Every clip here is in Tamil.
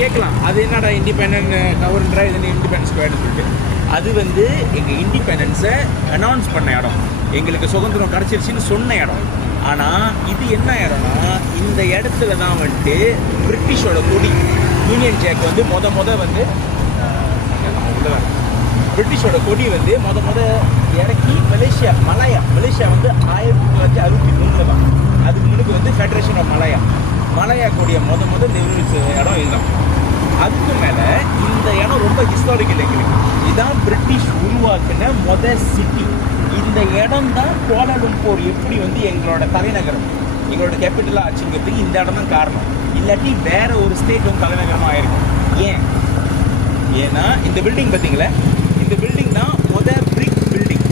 கேட்கலாம், அது என்னடா இண்டிபெண்டன்ட் கவர்ன்றா இது இண்டிபெண்டன்ஸ் ஸ்கொயர்னு சொல்லிட்டு. அது வந்து எங்கள் இண்டிபெண்டன்ஸை அனௌன்ஸ் பண்ண இடம், எங்களுக்கு சுதந்திரம் கிடச்சிருச்சின்னு சொன்ன இடம். ஆனால் இது என்ன இடம்னா, இந்த இடத்துல தான் வந்துட்டு பிரிட்டிஷோட கொடி யூனியன் ஜேக் வந்து வந்து பிரிட்டிஷோட கொடி வந்து இறக்கி மலேசியா வந்து 1963 தான். அதுக்கு முன்னுக்கு வந்து ஃபெடரேஷன் ஆஃப் மலாயா கொடியை நிர்வகிச்ச இடம் இதுதான். அதுக்கு மேலே இந்த இடம் ரொம்ப ஹிஸ்டாரிக்கல் எங்களுக்கு. இதுதான் பிரிட்டிஷ் உருவாக்குன சிட்டி. இந்த இடம் தான் கோலாலம்பூர் எப்படி வந்து எங்களோட தலைநகரம், எங்களோட கேபிட்டலாக ஆச்சுங்கிறதுக்கு இந்த இடம் தான் காரணம். இல்லாட்டி வேற ஒரு ஸ்டேட்டும் தலைநகரமாக ஆயிருக்கும். ஏன்னா இந்த பில்டிங் பார்த்தீங்களா, இந்த பில்டிங் தான் பிரிக் பில்டிங்,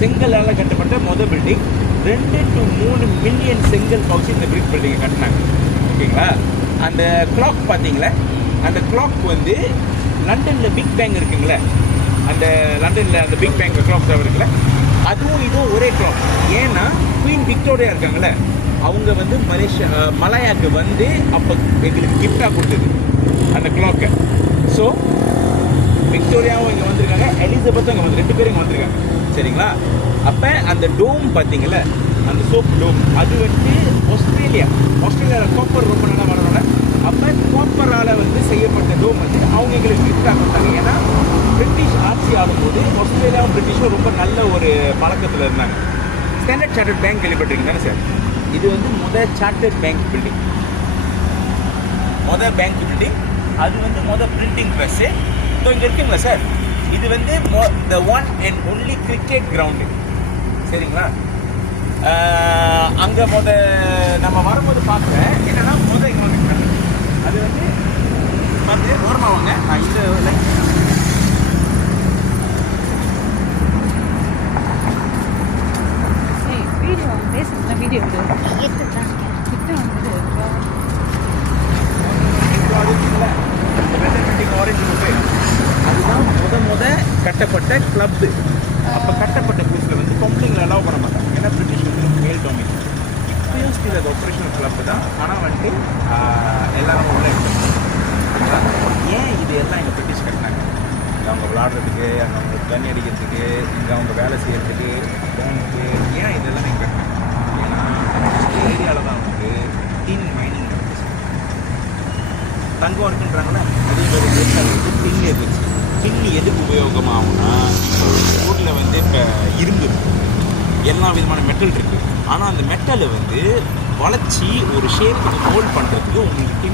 செங்கலால் கட்டப்பட்ட பில்டிங். 2 to 3 மில்லியன் செங்கல் பவுச்சு இந்த பிரிக் பில்டிங்கை கட்டினாங்க. ஓகேங்களா? அந்த கிளாக் பார்த்தீங்களா, அந்த கிளாக் வந்து லண்டனில் பிக் பேங் இருக்குங்களே, அந்த லண்டனில் அந்த பிக் பேங் கிளாக் டவர் இருக்குல்ல, அதுவும் இதுவும் ஒரே கிளாக். ஏன்னா குயின் விக்டோரியா இருக்காங்களே, அவங்க வந்து மலாயாவுக்கு வந்து அப்போ எங்களுக்கு கிஃப்டாக கொடுத்தது அந்த கிளாக்கை. ஸோ விக்டோரியாவும் இங்கே வந்திருக்காங்க, எலிசபெத்தும் இங்கே வந்து 2 பேரும் இங்கே வந்திருக்காங்க. சரிங்களா? அப்போ அந்த டோம் பார்த்தீங்களா, அந்த சோப் டோம், அது வந்து ஆஸ்திரேலியாவில் காப்பர் ரொம்ப நல்லா வளரோட. அப்போ காப்பரால் வந்து செய்யப்பட்ட டோம் வந்து அவங்க எங்களுக்கு கிஃப்டாக கொடுத்தாங்க. ஏன்னா பிரிட்டிஷ் ஆட்சி ஆடும்போது ஆஸ்திரேலியாவும் பிரிட்டிஷும் ரொம்ப நல்ல ஒரு பழக்கத்தில் இருந்தாங்க. ஸ்டாண்டர்ட் சார்ட்டர்ட் பேங்க் கேள்விப்பட்டிருக்கீங்க தானே சார்? இது வந்து chartered bank building, bank building. அது வந்து பிரிண்டிங் ப்ரெஸ்ஸு. ஸோ இங்கே இருக்குங்களா சார், இது வந்து the one and only cricket ground. சரிங்களா? அங்கே நம்ம வரும்போது பார்க்குறேன் என்னென்னா இங்கே வந்துருக்காங்க. அது வந்து பார்த்து ஓரமாக வாங்க, நான் இந்த அதுதான் கட்டப்பட்ட கிளப்பு. அப்போ கட்டப்பட்ட புதுசில் வந்து பொம்பளைங்களை அலோவ் பண்ண மாட்டாங்க. ஏன்னா பிரிட்டிஷ் வந்து மேல் டொமினேட். இப்பயும் ஸ்டில் அது ஆப்ரேஷனல் கிளப்பு தான். ஆனால் வந்துட்டு எல்லாரும் உள்ள ஏன் இது எல்லாம் எங்கள் பிரிட்டிஷ் கட்டினாங்க? இங்கே அவங்க விளாடுறதுக்கு, அங்கே அவங்க தண்ணி அடிக்கிறதுக்கு, இங்கே அவங்க வேலை செய்கிறதுக்கு, போனுக்கு. ஏன் இதெல்லாம் நீங்கள் கட்டினாங்க? ஏன்னா இந்த ஏரியாவில் தான் வந்து டின் மைனிங் நடந்துச்சு. தங்கம் இருக்குன்றாங்கன்னா அதே மாதிரி டின் இருந்துச்சு. டின் எதுக்கு உபயோகமாகும்னா, ஊரில் வந்து இப்போ இரும்பு எல்லா விதமான மெட்டல் இருக்குது. ஆனால் அந்த மெட்டலை வந்து வளைச்சி ஒரு ஷேப் ஹோல்ட் பண்ணுறதுக்கு உங்களுக்கு